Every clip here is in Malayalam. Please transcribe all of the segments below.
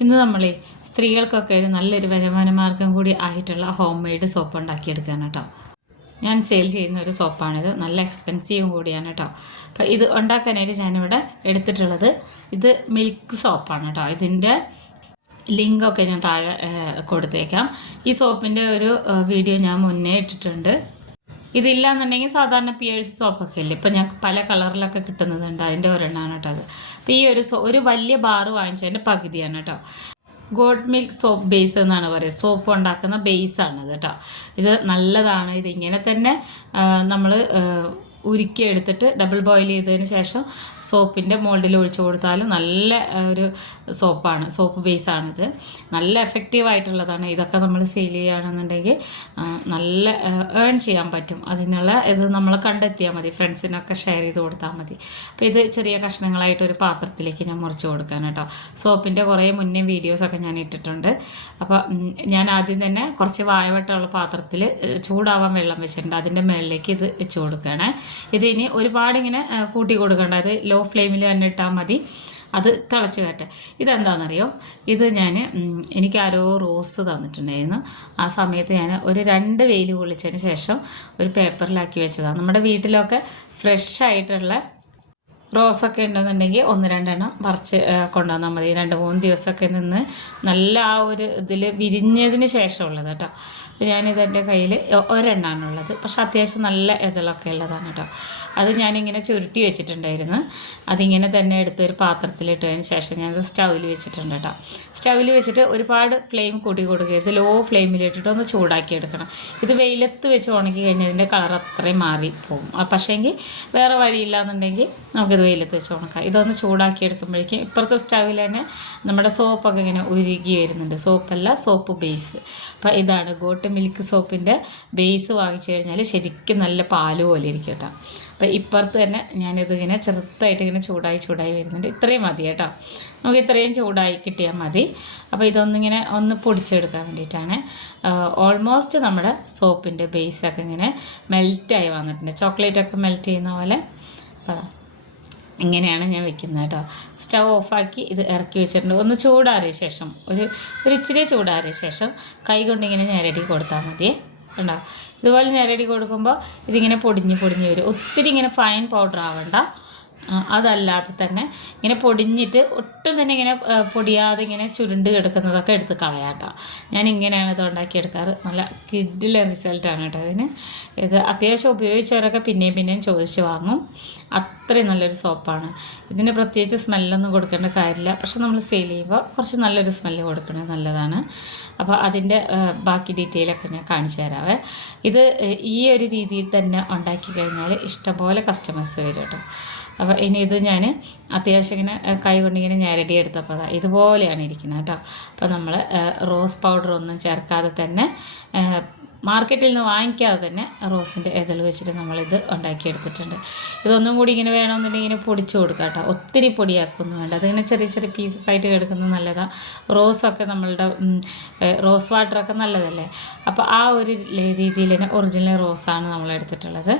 ഇന്ന് നമ്മളെ സ്ത്രീകൾക്കൊക്കെ ഒരു നല്ലൊരു വരുമാന മാർഗം കൂടി ആയിട്ടുള്ള ഹോം മെയ്ഡ് സോപ്പ് ഉണ്ടാക്കിയെടുക്കാൻ കേട്ടോ ഞാൻ സെയിൽ ചെയ്യുന്ന ഒരു സോപ്പാണിത് നല്ല എക്സ്പെൻസീവും കൂടിയാണ് കേട്ടോ അപ്പോൾ ഇത് ഉണ്ടാക്കാനായിട്ട് ഞാനിവിടെ എടുത്തിട്ടുള്ളത് ഇത് മിൽക്ക് സോപ്പാണ് കേട്ടോ ഇതിന്റെ ലിങ്കൊക്കെ ഞാൻ താഴെ കൊടുത്തേക്കാം. ഈ സോപ്പിന്റെ ഒരു വീഡിയോ ഞാൻ മുന്നേ ഇട്ടിട്ടുണ്ട്. ഇതില്ലാന്നുണ്ടെങ്കിൽ സാധാരണ പിയേഴ്സ് സോപ്പൊക്കെ ഇല്ലേ ഇപ്പം ഞാൻ പല കളറിലൊക്കെ കിട്ടുന്നതുണ്ട്. അതിന്റെ ഒരെണ്ണമാണ് കേട്ടോ അത്. അപ്പോൾ ഈ ഒരു സോ ഒരു വലിയ ബാറ് വാങ്ങിച്ചതിന്റെ പകുതിയാണ് കേട്ടോ. ഗോഡ് മിൽക്ക് സോപ്പ് ബേസ് എന്നാണ് പറയുക. സോപ്പ് ഉണ്ടാക്കുന്ന ബേസാണ് ഇത് കേട്ടോ. ഇത് നല്ലതാണ്. ഇത് ഇങ്ങനെ തന്നെ നമ്മൾ ഉരുക്കി എടുത്തിട്ട് ഡബിൾ ബോയിൽ ചെയ്തതിന് ശേഷം സോപ്പിന്റെ മോൾഡിൽ ഒഴിച്ചു കൊടുത്താലും നല്ല ഒരു സോപ്പാണ് സോപ്പ് ബേസാണിത് നല്ല എഫക്റ്റീവ് ആയിട്ടുള്ളതാണ്. ഇതൊക്കെ നമ്മൾ സെയിൽ ചെയ്യുകയാണെന്നുണ്ടെങ്കിൽ നല്ല ഏൺ ചെയ്യാൻ പറ്റും. അതിനുള്ള ഇത് നമ്മൾ കണ്ടെത്തിയാൽ മതി. ഫ്രണ്ട്സിനൊക്കെ ഷെയർ ചെയ്ത് കൊടുത്താൽ മതി. അപ്പോൾ ഇത് ചെറിയ കഷ്ണങ്ങളായിട്ട് ഒരു പാത്രത്തിലേക്ക് ഞാൻ മുറിച്ച് കൊടുക്കാൻ കേട്ടോ. സോപ്പിന്റെ കുറേ മുന്നേ വീഡിയോസൊക്കെ ഞാൻ ഇട്ടിട്ടുണ്ട്. അപ്പോൾ ഞാൻ ആദ്യം തന്നെ കുറച്ച് വായവട്ടമുള്ള പാത്രത്തിൽ ചൂടാവാൻ വെള്ളം വെച്ചിട്ടുണ്ട്. അതിന്റെ മേളിലേക്ക് ഇത് വെച്ച് കൊടുക്കുകയാണ്. ഇത് ഇനി ഒരുപാട് ഇങ്ങനെ കൂട്ടി കൊടുക്കേണ്ട. അത് ലോ ഫ്ലെയിമിൽ തന്നെ ഇട്ടാൽ മതി. അത് തിളച്ച് കയറ്റുക ഇതെന്താണെന്നറിയോ? ഇത് ഞാൻ എനിക്ക് ആരോ റോസ് തന്നിട്ടുണ്ടായിരുന്നു. ആ സമയത്ത് ഞാൻ ഒരു രണ്ട് വെയിൽ കൊള്ളിച്ചതിന് ശേഷം ഒരു പേപ്പറിലാക്കി വെച്ചതാണ് നമ്മുടെ വീട്ടിലൊക്കെ ഫ്രഷ് ആയിട്ടുള്ള റോസൊക്കെ ഉണ്ടെന്നുണ്ടെങ്കിൽ ഒന്ന് രണ്ടെണ്ണം പറിച്ച് കൊണ്ടുവന്നാൽ മതി. രണ്ട് മൂന്ന് ദിവസമൊക്കെ നിന്ന് നല്ല ആ ഒരു ഇതിൽ വിരിഞ്ഞതിന് ശേഷമുള്ളത് കേട്ടോ. ഞാനിത് എന്റെ കയ്യിൽ ഒരെണ്ണാണുള്ളത്. പക്ഷെ അത്യാവശ്യം നല്ല ഇതളൊക്കെ ഉള്ളതാണ് കേട്ടോ. അത് ഞാനിങ്ങനെ ചുരുട്ടി വെച്ചിട്ടുണ്ടായിരുന്നു. അതിങ്ങനെ തന്നെ എടുത്ത് ഒരു പാത്രത്തിലിട്ടതിന് ശേഷം ഞാനത് സ്റ്റൗവിൽ വെച്ചിട്ടുണ്ട് കേട്ടോ. സ്റ്റൗവിൽ വെച്ചിട്ട് ഒരുപാട് ഫ്ലെയിം കൂട്ടി കൊടുക്കരുത് ലോ ഫ്ലെയിമിലിട്ടിട്ട് ഒന്ന് ചൂടാക്കി എടുക്കണം. ഇത് വെയിലത്ത് വെച്ച് ഉണക്കി കഴിഞ്ഞാൽ ഇതിന്റെ കളർ അത്രയും മാറിപ്പോവും പക്ഷേങ്കിൽ വേറെ വഴിയില്ലാന്നുണ്ടെങ്കിൽ നമുക്കിത് വെയിലത്ത് വെച്ച് ഉണക്കാം. ഇതൊന്ന് ചൂടാക്കി എടുക്കുമ്പോഴേക്കും ഇപ്പുറത്തെ സ്റ്റൗവിൽ തന്നെ നമ്മുടെ സോപ്പൊക്കെ ഇങ്ങനെ ഉരുകി വരുന്നുണ്ട്. സോപ്പല്ല സോപ്പ് ബേസ് അപ്പോൾ ഇതാണ് ഗോട്ട് മിൽക്ക് സോപ്പിന്റെ ബേസ് വാങ്ങിച്ചു കഴിഞ്ഞാൽ ശരിക്കും നല്ല പാൽ പോലെ ഇരിക്കും കേട്ടോ. അപ്പോൾ ഇപ്പുറത്ത് തന്നെ ഞാനിത് ഇങ്ങനെ ചെറുതായിട്ട് ഇങ്ങനെ ചൂടായി ചൂടായി വരുന്നുണ്ട്. ഇത്രയും മതി കേട്ടോ. നമുക്ക് ഇത്രയും ചൂടായി കിട്ടിയാൽ മതി. അപ്പോൾ ഇതൊന്നിങ്ങനെ ഒന്ന് പൊടിച്ചെടുക്കാൻ വേണ്ടിയിട്ടാണ്. ഓൾമോസ്റ്റ് നമ്മുടെ സോപ്പിന്റെ ബേസൊക്കെ ഇങ്ങനെ മെൽറ്റായി വന്നിട്ടുണ്ട്. ചോക്ലേറ്റൊക്കെ മെൽറ്റ് ചെയ്യുന്ന പോലെ. അപ്പോൾ ഇങ്ങനെയാണ് ഞാൻ വെക്കുന്നത് കേട്ടോ. സ്റ്റൗ ഓഫാക്കി ഇത് ഇറക്കി വെച്ചിട്ടുണ്ട്. ഒന്ന് ചൂടാറിയ ശേഷം ഒരു ഒരു ഇച്ചിരി ചൂടാറിയ ശേഷം കൈ കൊണ്ടിങ്ങനെ ഞാൻ റെഡി കൊടുത്താൽ മതിയേ. കണ്ടോ? ഇതുപോലെ ഞെരടി കൊടുക്കുമ്പോൾ ഇതിങ്ങനെ പൊടിഞ്ഞ് പൊടിഞ്ഞ് വരും. ഒത്തിരി ഇങ്ങനെ ഫൈൻ പൗഡർ ആവണ്ട. അതല്ലാതെ തന്നെ ഇങ്ങനെ പൊടിഞ്ഞിട്ട് ഒട്ടും തന്നെ ഇങ്ങനെ പൊടിയാതെ ഇങ്ങനെ ചുരുണ്ട് കിടക്കുന്നതൊക്കെ എടുത്ത് കളയാം കേട്ടോ. ഞാൻ ഇങ്ങനെയാണ് ഇത് ഉണ്ടാക്കിയെടുക്കാറ്. നല്ല കിഡിലെ റിസൾട്ടാണ് കേട്ടോ അതിന് ഇത് അത്യാവശ്യം ഉപയോഗിച്ചവരൊക്കെ പിന്നെയും പിന്നെയും ചോദിച്ച് വാങ്ങും. അത്രയും നല്ലൊരു സോപ്പാണ്. ഇതിന് പ്രത്യേകിച്ച് സ്മെല്ലൊന്നും കൊടുക്കേണ്ട കാര്യമില്ല. പക്ഷെ നമ്മൾ സെയിൽ ചെയ്യുമ്പോൾ കുറച്ച് നല്ലൊരു സ്മെല്ല് കൊടുക്കുന്നത് നല്ലതാണ്. അപ്പോൾ അതിന്റെ ബാക്കി ഡീറ്റെയിലൊക്കെ ഞാൻ കാണിച്ചു തരാവേ. ഇത് ഈ ഒരു രീതിയിൽ തന്നെ ഉണ്ടാക്കി കഴിഞ്ഞാൽ ഇഷ്ടംപോലെ കസ്റ്റമേഴ്സ് വരും കേട്ടോ. അപ്പോൾ ഇനി ഇത് ഞാൻ അത്യാവശ്യം ഇങ്ങനെ കൈ കൊണ്ട് ഇങ്ങനെ റെഡി എടുത്തപ്പോൾ അതാ ഇതുപോലെയാണ് ഇരിക്കുന്നത് കേട്ടോ. അപ്പോൾ നമ്മൾ റോസ് പൗഡർ ഒന്നും ചേർക്കാതെ തന്നെ മാർക്കറ്റിൽ നിന്ന് വാങ്ങിക്കാതെ തന്നെ റോസിന്റെ ഇതൾ വെച്ചിട്ട് നമ്മളിത് ഉണ്ടാക്കിയെടുത്തിട്ടുണ്ട്. ഇതൊന്നും കൂടി ഇങ്ങനെ വേണമെന്നുണ്ടെങ്കിൽ ഇങ്ങനെ പൊടിച്ച് കൊടുക്കാം കേട്ടോ. ഒത്തിരി പൊടിയാക്കൊന്നും വേണ്ട അതിങ്ങനെ ചെറിയ ചെറിയ പീസസ് ആയിട്ട് കിടക്കുന്നത് നല്ലതാണ് റോസൊക്കെ നമ്മളുടെ റോസ് വാട്ടറൊക്കെ നല്ലതല്ലേ? അപ്പോൾ ആ ഒരു രീതിയിൽ തന്നെ ഒറിജിനൽ റോസാണ് നമ്മൾ എടുത്തിട്ടുള്ളത്.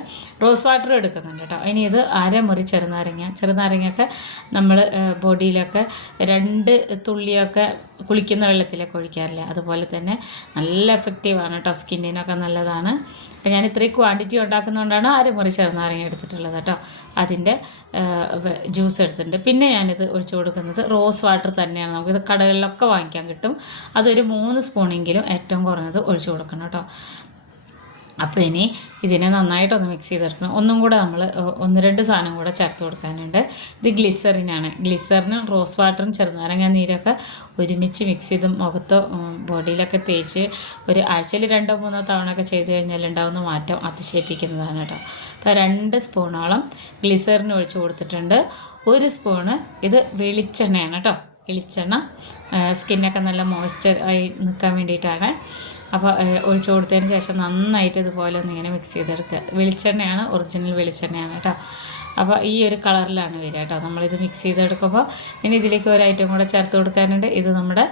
റോസ് വാട്ടർ എടുക്കുന്നുണ്ട് കേട്ടോ. ഇനി ഇത് അരമുറി ചെറുനാരങ്ങ ചെറുനാരങ്ങയൊക്കെ നമ്മൾ ബോഡിയിലൊക്കെ രണ്ട് തുള്ളിയൊക്കെ കുളിക്കുന്ന വെള്ളത്തിലൊക്കെ ഒഴിക്കാറില്ല? അതുപോലെ തന്നെ നല്ല എഫക്റ്റീവാണ് കേട്ടോ സ്കിന്നിനൊക്കെ നല്ലതാണ്. അപ്പം ഞാൻ ഇത്രയും ക്വാണ്ടിറ്റി ഉണ്ടാക്കുന്നതുകൊണ്ടാണ് അരമുറി ചെറുനാരങ്ങ എടുത്തിട്ടുള്ളത് കേട്ടോ. അതിന്റെ ജ്യൂസ് എടുത്തിട്ടുണ്ട്. പിന്നെ ഞാനിത് ഒഴിച്ചു കൊടുക്കുന്നത് റോസ് വാട്ടർ തന്നെയാണ്. നമുക്കിത് കടകളിലൊക്കെ വാങ്ങിക്കാൻ കിട്ടും. അതൊരു മൂന്ന് സ്പൂണെങ്കിലും ഏറ്റവും കുറഞ്ഞത് ഒഴിച്ചു കൊടുക്കണം കേട്ടോ. അപ്പോൾ ഇനി ഇതിനെ നന്നായിട്ടൊന്ന് മിക്സ് ചെയ്തെടുക്കണം. ഒന്നും കൂടെ നമ്മൾ ഒന്ന് രണ്ട് സാധനം കൂടെ ചേർത്ത് കൊടുക്കാനുണ്ട്. ഇത് ഗ്ലിസറിനാണ്. ഗ്ലിസറിനും റോസ് വാട്ടറും ചെറുനാരങ്ങ നീരൊക്കെ ഒരുമിച്ച് മിക്സ് ചെയ്ത് മുഖത്ത് ബോഡിയിലൊക്കെ തേച്ച് ഒരു ആഴ്ചയിൽ രണ്ടോ മൂന്നോ തവണ ഒക്കെ ചെയ്ത് കഴിഞ്ഞാൽ ഉണ്ടാകുന്ന മാറ്റം അതിശയിപ്പിക്കുന്നതാണ് കേട്ടോ. അപ്പോൾ രണ്ട് സ്പൂണോളം ഗ്ലിസറിന് ഒഴിച്ച് കൊടുത്തിട്ടുണ്ട്. ഒരു സ്പൂണ് ഇത് വെളിച്ചെണ്ണയാണ് കേട്ടോ. വെളിച്ചെണ്ണ. സ്കിന്നൊക്കെ നല്ല മോയ്സ്ചർ ആയി നിൽക്കാൻ വേണ്ടിയിട്ടാണ്. അപ്പോൾ ഒഴിച്ചു കൊടുത്തതിന് ശേഷം നന്നായിട്ട് ഇതുപോലെ ഒന്ന് ഇങ്ങനെ മിക്സ് ചെയ്തെടുക്കുക. വെളിച്ചെണ്ണയാണ് ഒറിജിനൽ വെളിച്ചെണ്ണയാണ് കേട്ടോ. അപ്പോൾ ഈ ഒരു കളറിലാണ് വരിക കേട്ടോ. നമ്മളിത് മിക്സ് ചെയ്തെടുക്കുമ്പോൾ ഇനി ഇതിലേക്ക് ഒരു ഐറ്റം കൂടെ ചേർത്ത് കൊടുക്കാനുണ്ട്. ഇത് നമ്മുടെ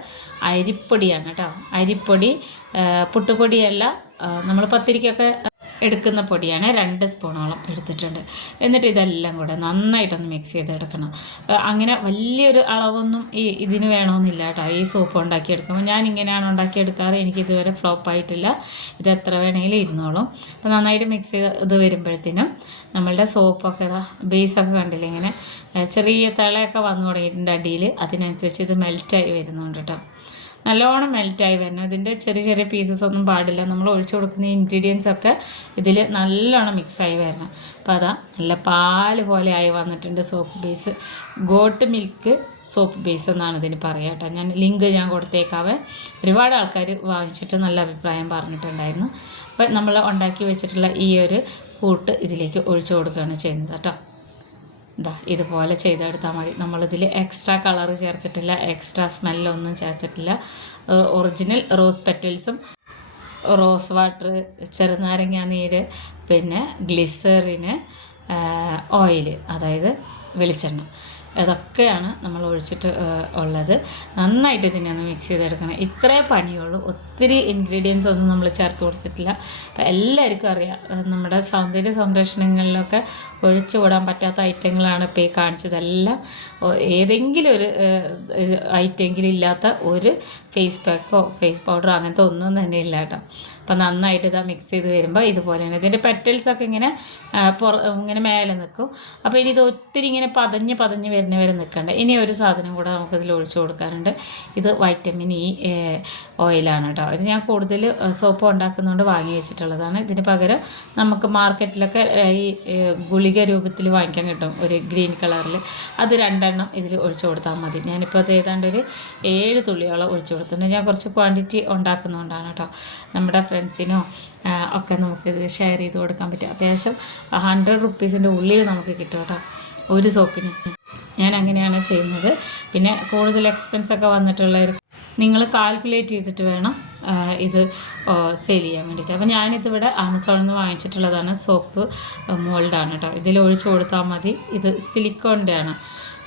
അരിപ്പൊടിയാണ് കേട്ടോ. അരിപ്പൊടി പുട്ടുപൊടിയല്ല നമ്മൾ പത്തിരിക്കൊക്കെ എടുക്കുന്ന പൊടിയാണ് രണ്ട് സ്പൂണോളം എടുത്തിട്ടുണ്ട്. എന്നിട്ട് ഇതെല്ലാം കൂടെ നന്നായിട്ടൊന്ന് മിക്സ് ചെയ്തെടുക്കണം. അങ്ങനെ വലിയൊരു അളവൊന്നും ഈ ഇതിന് വേണമെന്നില്ല കേട്ടോ. ഈ സോപ്പ് ഉണ്ടാക്കിയെടുക്കുമ്പോൾ ഞാൻ ഇങ്ങനെയാണ് ഉണ്ടാക്കിയെടുക്കാറ്. എനിക്ക് ഇതുവരെ ഫ്ലോപ്പ് ആയിട്ടില്ല. ഇത് എത്ര വേണമെങ്കിലും ഇരുന്നോളും. അപ്പോൾ നന്നായിട്ട് മിക്സ് ചെയ്ത് ഇത് വരുമ്പോഴത്തേനും നമ്മളുടെ സോപ്പൊക്കെ ബേസൊക്കെ കണ്ടില്ല ഇങ്ങനെ ചെറിയ തിളയൊക്കെ വന്നു തുടങ്ങിയിട്ടുണ്ട് അടിയിൽ അതിനനുസരിച്ച് ഇത് മെൽറ്റായി വരുന്നുണ്ട് കേട്ടോ. നല്ലോണം മെൽറ്റായി വരണം. ഇതിന്റെ ചെറിയ ചെറിയ പീസസ് ഒന്നും പാടില്ല. നമ്മൾ ഒഴിച്ചു കൊടുക്കുന്ന ഇൻഗ്രീഡിയൻസ് ഒക്കെ ഇതിൽ നല്ലോണം മിക്സായി വരണം. അപ്പോൾ അതാ നല്ല പാൽ പോലെ ആയി വന്നിട്ടുണ്ട് soap base goat milk soap base എന്നാണ് ഇതിന് പറയുക കേട്ടോ. ഞാൻ ലിങ്ക് ഞാൻ കൊടുത്തേക്കാവേ. ഒരുപാട് ആൾക്കാർ വാങ്ങിച്ചിട്ട് നല്ല അഭിപ്രായം പറഞ്ഞിട്ടുണ്ടായിരുന്നു. അപ്പോൾ നമ്മൾ ഉണ്ടാക്കി വെച്ചിട്ടുള്ള ഈ ഒരു കൂട്ട് ഇതിലേക്ക് ഒഴിച്ചു കൊടുക്കുകയാണ് ചെയ്യുന്നത് കേട്ടോ. ഇതാ ഇതുപോലെ ചെയ്തെടുത്താൽ മതി. നമ്മളിതിൽ എക്സ്ട്രാ കളർ ചേർത്തിട്ടില്ല എക്സ്ട്രാ സ്മെല്ലൊന്നും ചേർത്തിട്ടില്ല. ഒറിജിനൽ റോസ് പെറ്റൽസും റോസ് വാട്ടർ ചെറുനാരങ്ങ നീര് പിന്നെ ഗ്ലിസറിന് ഓയിൽ അതായത് വെളിച്ചെണ്ണ. ഇതൊക്കെയാണ് നമ്മൾ ഒഴിച്ചിട്ട് ഉള്ളത്. നന്നായിട്ട് ഇതിനെ ഒന്ന് മിക്സ് ചെയ്തെടുക്കണം. ഇത്രേ പണിയുള്ളൂ. ഒത്തിരി ഇൻഗ്രീഡിയൻസ് ഒന്നും നമ്മൾ ചേർത്ത് കൊടുത്തിട്ടില്ല. അപ്പം എല്ലാവർക്കും അറിയാം നമ്മുടെ സൗന്ദര്യ സംരക്ഷണങ്ങളിലൊക്കെ ഒഴിച്ചു കൂടാൻ പറ്റാത്ത ഐറ്റങ്ങളാണ് ഇപ്പോൾ ഈ കാണിച്ചതെല്ലാം ഏതെങ്കിലും ഒരു ഐറ്റെങ്കിലും ഇല്ലാത്ത ഒരു ഫേസ് പാക്കോ ഫേസ് പൗഡറോ അങ്ങനത്തെ ഒന്നും തന്നെ ഇല്ല കേട്ടോ. അപ്പം നന്നായിട്ട് ഇതാ മിക്സ് ചെയ്ത് വരുമ്പോൾ ഇതുപോലെ തന്നെ. ഇതിന്റെ പെറ്റൽസൊക്കെ ഇങ്ങനെ പുറ ഇങ്ങനെ മേലെ നിൽക്കും അപ്പോൾ ഇനി ഇത് ഒത്തിരി ഇങ്ങനെ പതഞ്ഞ് പതഞ്ഞ് വരുന്ന വരെ നിൽക്കണ്ട ഇനി ഒരു സാധനം കൂടെ നമുക്കിതിൽ ഒഴിച്ചു കൊടുക്കാറുണ്ട് ഇത് വൈറ്റമിൻ ഇ ഓയിലാണ് കേട്ടോ. ഇത് ഞാൻ കൂടുതൽ സോപ്പ് ഉണ്ടാക്കുന്നതുകൊണ്ട് വാങ്ങി വെച്ചിട്ടുള്ളതാണ്. ഇതിന് പകരം നമുക്ക് മാർക്കറ്റിലൊക്കെ ഈ ഗുളിക രൂപത്തിൽ വാങ്ങിക്കാൻ കിട്ടും ഒരു ഗ്രീൻ കളറിൽ അത് രണ്ടെണ്ണം ഇതിൽ ഒഴിച്ചു കൊടുത്താൽ മതി. ഞാനിപ്പോൾ അത് ഏതാണ്ട് ഒരു ഏഴ് തുള്ളിയോളം ഒഴിച്ചു കൊടുത്തിട്ടുണ്ട്. ഞാൻ കുറച്ച് ക്വാണ്ടിറ്റി ഉണ്ടാക്കുന്നതുകൊണ്ടാണ് കേട്ടോ. നമ്മുടെ ഫ്രണ്ട്സിനോ ഒക്കെ നമുക്കിത് ഷെയർ ചെയ്ത് കൊടുക്കാൻ പറ്റും. അത്യാവശ്യം ഹൺഡ്രഡ് റുപ്പീസിന്റെ ഉള്ളിൽ നമുക്ക് കിട്ടും കേട്ടോ ഒരു സോപ്പിന്. ഞാൻ അങ്ങനെയാണ് ചെയ്യുന്നത്. പിന്നെ കൂടുതൽ എക്സ്പെൻസ് ഒക്കെ വന്നിട്ടുള്ളവർ നിങ്ങൾ കാൽക്കുലേറ്റ് ചെയ്തിട്ട് വേണം ഇത് സെയിൽ ചെയ്യാൻ വേണ്ടിയിട്ട്. അപ്പോൾ ഞാനിതിവിടെ ആമസോണിൽ നിന്ന് വാങ്ങിച്ചിട്ടുള്ളതാണ് സോപ്പ് മോൾഡാണ് കേട്ടോ ഇതിൽ ഒഴിച്ചു കൊടുത്താൽ മതി. ഇത് സിലിക്കോണിന്റെ ആണ്.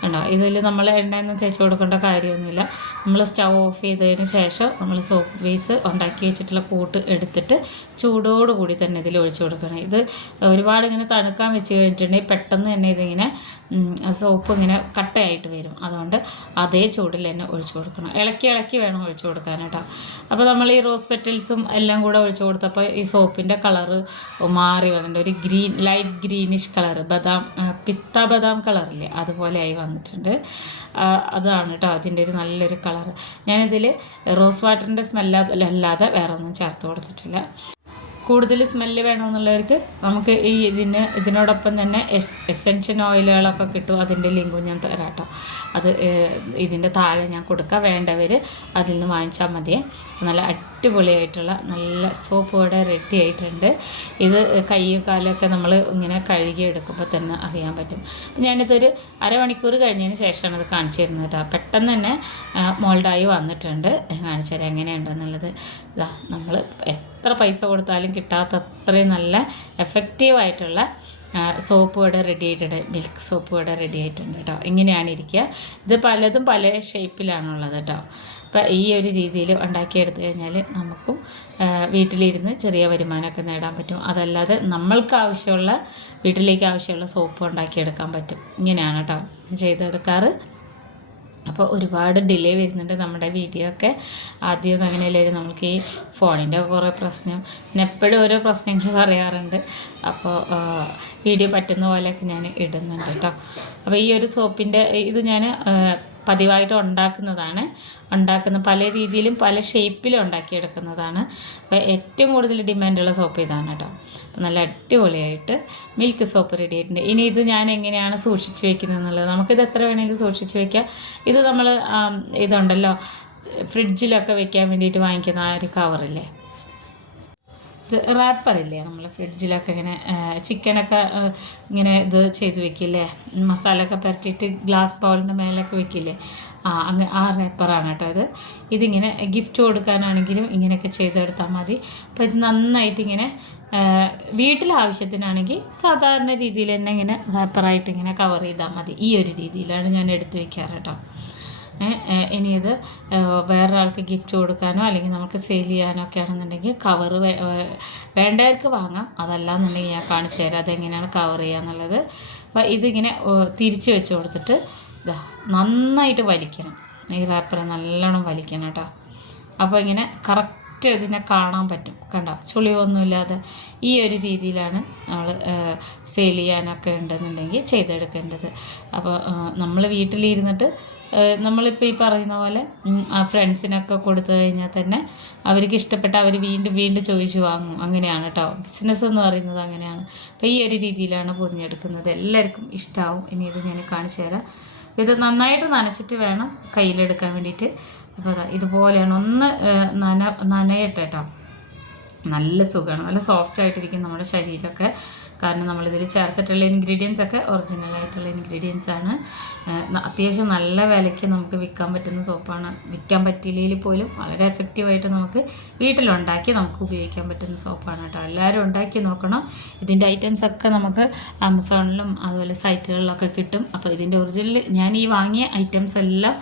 കണ്ടോ? ഇതിൽ നമ്മൾ എണ്ണയൊന്നും തേച്ച് കൊടുക്കേണ്ട കാര്യമൊന്നുമില്ല. നമ്മൾ സ്റ്റൗ ഓഫ് ചെയ്തതിന് ശേഷം നമ്മൾ സോപ്പ് ബേസ് ഉണ്ടാക്കി വെച്ചിട്ടുള്ള കൂട്ട് എടുത്തിട്ട് ചൂടോടുകൂടി തന്നെ ഇതിൽ ഒഴിച്ചു കൊടുക്കണം. ഇത് ഒരുപാട് ഇങ്ങനെ തണുക്കാൻ വെച്ച് കഴിഞ്ഞിട്ടുണ്ടെങ്കിൽ പെട്ടെന്ന് തന്നെ ഇതിങ്ങനെ സോപ്പ് ഇങ്ങനെ കട്ടയായിട്ട് വരും. അതുകൊണ്ട് അതേ ചൂടിൽ തന്നെ ഒഴിച്ചു കൊടുക്കണം. ഇളക്കി ഇളക്കി വേണം ഒഴിച്ചു കൊടുക്കാൻ കേട്ടോ. അപ്പോൾ നമ്മൾ ഈ റോസ് പെറ്റൽസും എല്ലാം കൂടെ ഒഴിച്ചു കൊടുത്തപ്പോൾ ഈ സോപ്പിന്റെ കളറ് മാറി വന്നിട്ടുണ്ട്. ഒരു ഗ്രീൻ ലൈറ്റ് ഗ്രീനിഷ് കളറ്. ബദാം പിസ്ത ബദാം കളറില്ലേ അതുപോലെ ആയി വന്നിട്ടുണ്ട് അതാണ് കേട്ടോ അതിന്റെ ഒരു നല്ലൊരു കളർ ഞാനിതിൽ റോസ് വാട്ടറിന്റെ സ്മെല്ലല്ലാതെ വേറെ ഒന്നും ചേർത്ത് കൊടുത്തിട്ടില്ല. കൂടുതൽ സ്മെല്ല് വേണമെന്നുള്ളവർക്ക് നമുക്ക് ഈ ഇതിന് ഇതിനോടൊപ്പം തന്നെ എസ് എസെൻഷ്യൻ ഓയിലുകളൊക്കെ കിട്ടും. അതിന്റെ ലിങ്കും ഞാൻ തരാം കേട്ടോ അത് ഇതിന്റെ താഴെ ഞാൻ കൊടുക്കാം. വേണ്ടവർ അതിൽ നിന്ന് വാങ്ങിച്ചാൽ മതിയേ നല്ല അടിപൊളിയായിട്ടുള്ള നല്ല സോപ്പ് റെഡി ആയിട്ടുണ്ട്. ഇത് കൈയും കാലൊക്കെ നമ്മൾ ഇങ്ങനെ കഴുകി എടുക്കുമ്പോൾ തന്നെ അറിയാൻ പറ്റും. ഞാനിതൊരു അരമണിക്കൂർ കഴിഞ്ഞതിന് ശേഷമാണ് ഇത് കാണിച്ചു തരുന്നത് കേട്ടോ പെട്ടെന്ന് തന്നെ മോൾഡായി വന്നിട്ടുണ്ട്. കാണിച്ചു തരാം എങ്ങനെയുണ്ടെന്നുള്ളത്. ഇതാ നമ്മൾ പൈസ കൊടുത്താലും കിട്ടാത്ത അത്രയും നല്ല എഫക്റ്റീവായിട്ടുള്ള സോപ്പ് ഇവിടെ റെഡി ആയിട്ടുണ്ട്. മിൽക്ക് സോപ്പ് ഇവിടെ റെഡി ആയിട്ടുണ്ട് കേട്ടോ. ഇങ്ങനെയാണ് ഇരിക്കുക. ഇത് പലതും പല ഷേപ്പിലാണുള്ളത് കേട്ടോ. അപ്പോൾ ഈ ഒരു രീതിയിൽ ഉണ്ടാക്കിയെടുത്തു കഴിഞ്ഞാൽ നമുക്കും വീട്ടിലിരുന്ന് ചെറിയ വരുമാനമൊക്കെ നേടാൻ പറ്റും. അതല്ലാതെ നമ്മൾക്ക് ആവശ്യമുള്ള വീട്ടിലേക്ക് ആവശ്യമുള്ള സോപ്പ് ഉണ്ടാക്കിയെടുക്കാൻ പറ്റും. ഇങ്ങനെയാണ് കേട്ടോ. ചെയ്തെടുക്കാറ്. അപ്പോൾ ഒരുപാട് ഡിലേ വരുന്നുണ്ട് നമ്മുടെ വീഡിയോ ഒക്കെ. ആദ്യം അങ്ങനെയല്ലായിരുന്നു. നമുക്ക് ഈ ഫോണിന്റെ കുറേ പ്രശ്നം. ഞാൻ എപ്പോഴും ഓരോ പ്രശ്നങ്ങൾ പറയാറുണ്ട്. അപ്പോൾ വീഡിയോ പറ്റുന്ന പോലെയൊക്കെ ഞാൻ ഇടുന്നുണ്ട് കേട്ടോ അപ്പോൾ ഈ ഒരു സോപ്പിന്റെ ഇത് ഞാൻ പതിവായിട്ട് ഉണ്ടാക്കുന്നതാണ്. ഉണ്ടാക്കുന്ന പല രീതിയിലും പല ഷേപ്പിലും ഉണ്ടാക്കിയെടുക്കുന്നതാണ്. അപ്പോൾ ഏറ്റവും കൂടുതൽ ഡിമാൻഡുള്ള സോപ്പ് ഇതാണ് കേട്ടോ അപ്പോൾ നല്ല അടിപൊളിയായിട്ട് മിൽക്ക് സോപ്പ് റെഡി ആയിട്ടുണ്ട്. ഇനി ഇത് ഞാൻ എങ്ങനെയാണ് സൂക്ഷിച്ച് വെക്കുന്നത് എന്നുള്ളത്? നമുക്കിത് എത്ര വേണമെങ്കിലും സൂക്ഷിച്ച് വെക്കാം. ഇത് നമ്മൾ ഇതുണ്ടല്ലോ ഫ്രിഡ്ജിലൊക്കെ വെക്കാൻ വേണ്ടിയിട്ട് വാങ്ങിക്കുന്ന ആ ഒരു കവറില്ലേ ഇത് റാപ്പറില്ലേ നമ്മൾ ഫ്രിഡ്ജിലൊക്കെ ഇങ്ങനെ ചിക്കനൊക്കെ ഇങ്ങനെ ഇത് ചെയ്ത് വെക്കില്ലേ? മസാലയൊക്കെ പുരട്ടിയിട്ട് ഗ്ലാസ് ബൗളിന്റെ മേലൊക്കെ വെക്കില്ലേ? ആ അങ്ങ് ആ റാപ്പറാണ് കേട്ടോ ഇത്. ഇതിങ്ങനെ ഗിഫ്റ്റ് കൊടുക്കാനാണെങ്കിലും ഇങ്ങനെയൊക്കെ ചെയ്തെടുത്താൽ മതി. അപ്പോൾ ഇത് നന്നായിട്ട് ഇങ്ങനെ സാധാരണ രീതിയിൽ തന്നെ ഇങ്ങനെ റാപ്പറായിട്ട് ഇങ്ങനെ കവർ ചെയ്താൽ മതി. ഈ ഒരു രീതിയിലാണ് ഞാൻ എടുത്ത് വെക്കാറ് കേട്ടോ. ഇനി ഇത് വേറൊരാൾക്ക് ഗിഫ്റ്റ് കൊടുക്കാനോ അല്ലെങ്കിൽ നമുക്ക് സെയിൽ ചെയ്യാനോ ഒക്കെ ആണെന്നുണ്ടെങ്കിൽ കവർ വേണ്ടവർക്ക് വാങ്ങാം. അതല്ല എന്നുണ്ടെങ്കിൽ ഞാൻ കാണിച്ചു തരാം അതെങ്ങനെയാണ് കവർ ചെയ്യുക എന്നുള്ളത്. അപ്പോൾ ഇതിങ്ങനെ തിരിച്ച് വെച്ച് കൊടുത്തിട്ട് ഇതാ നന്നായിട്ട് വലിക്കണം. ഈ റാപ്പർ നല്ലോണം വലിക്കണം കേട്ടോ. അപ്പോൾ ഇങ്ങനെ കറക്റ്റ് ഇതിനെ കാണാൻ പറ്റും. കണ്ടോ? ചുളിവൊന്നുമില്ലാതെ ഈ ഒരു രീതിയിലാണ് നമ്മൾ സെയിൽ ചെയ്യാനൊക്കെ ഉണ്ടെന്നുണ്ടെങ്കിൽ ചെയ്തെടുക്കേണ്ടത്. അപ്പോൾ നമ്മൾ വീട്ടിലിരുന്നിട്ട് നമ്മളിപ്പോൾ ഈ പറയുന്ന പോലെ ആ ഫ്രണ്ട്സിനൊക്കെ കൊടുത്തു കഴിഞ്ഞാൽ തന്നെ അവർക്ക് ഇഷ്ടപ്പെട്ട അവർ വീണ്ടും വീണ്ടും ചോദിച്ചു വാങ്ങും. അങ്ങനെയാണ് കേട്ടോ ബിസിനസ് എന്ന് പറയുന്നത് അങ്ങനെയാണ്. അപ്പോൾ ഈ ഒരു രീതിയിലാണ് പൊതിഞ്ഞെടുക്കുന്നത്. എല്ലാവർക്കും ഇഷ്ടമാവും ഇനി ഇത് ഞാൻ കാണിച്ചു തരാം. ഇത് നന്നായിട്ട് നനച്ചിട്ട് വേണം കയ്യിലെടുക്കാൻ വേണ്ടിയിട്ട്. അപ്പോൾ അതാ ഇതുപോലെയാണ്. ഒന്ന് നന നനയട്ടെ കേട്ടോ നല്ല സുഖമാണ്. നല്ല സോഫ്റ്റ് ആയിട്ടിരിക്കും നമ്മുടെ ശരീരമൊക്കെ. കാരണം നമ്മളിതിൽ ചേർത്തിട്ടുള്ള ഇൻഗ്രീഡിയൻസ് ഒക്കെ ഒറിജിനൽ ആയിട്ടുള്ള ഇൻഗ്രീഡിയൻസ് ആണ്. അത്യാവശ്യം നല്ല വിലയ്ക്ക് നമുക്ക് വിൽക്കാൻ പറ്റുന്ന സോപ്പാണ്. വിൽക്കാൻ പറ്റിയില്ലെങ്കിൽ പോലും വളരെ എഫക്റ്റീവായിട്ട് നമുക്ക് വീട്ടിലുണ്ടാക്കി നമുക്ക് ഉപയോഗിക്കാൻ പറ്റുന്ന സോപ്പാണ് കേട്ടോ. എല്ലാവരും ഉണ്ടാക്കി നോക്കണം. ഇതിന്റെ ഐറ്റംസ് ഒക്കെ നമുക്ക് ആമസോണിലും അതുപോലെ സൈറ്റുകളിലൊക്കെ കിട്ടും. അപ്പോൾ ഇതിന്റെ ഒറിജിനൽ ഞാൻ ഈ വാങ്ങിയ ഐറ്റംസ് എല്ലാം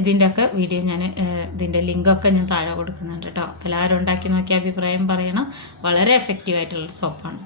ഇതിന്റെ ഒക്കെ വീഡിയോ ഞാൻ ഇതിന്റെ ലിങ്കൊക്കെ ഞാൻ താഴെ കൊടുക്കുന്നുണ്ട് കേട്ടോ. അപ്പോൾ എല്ലാവരും ഉണ്ടാക്കി നോക്കിയ അഭിപ്രായം പറയണം. വളരെ എഫക്റ്റീവ് ആയിട്ടുള്ള സോപ്പാണ്.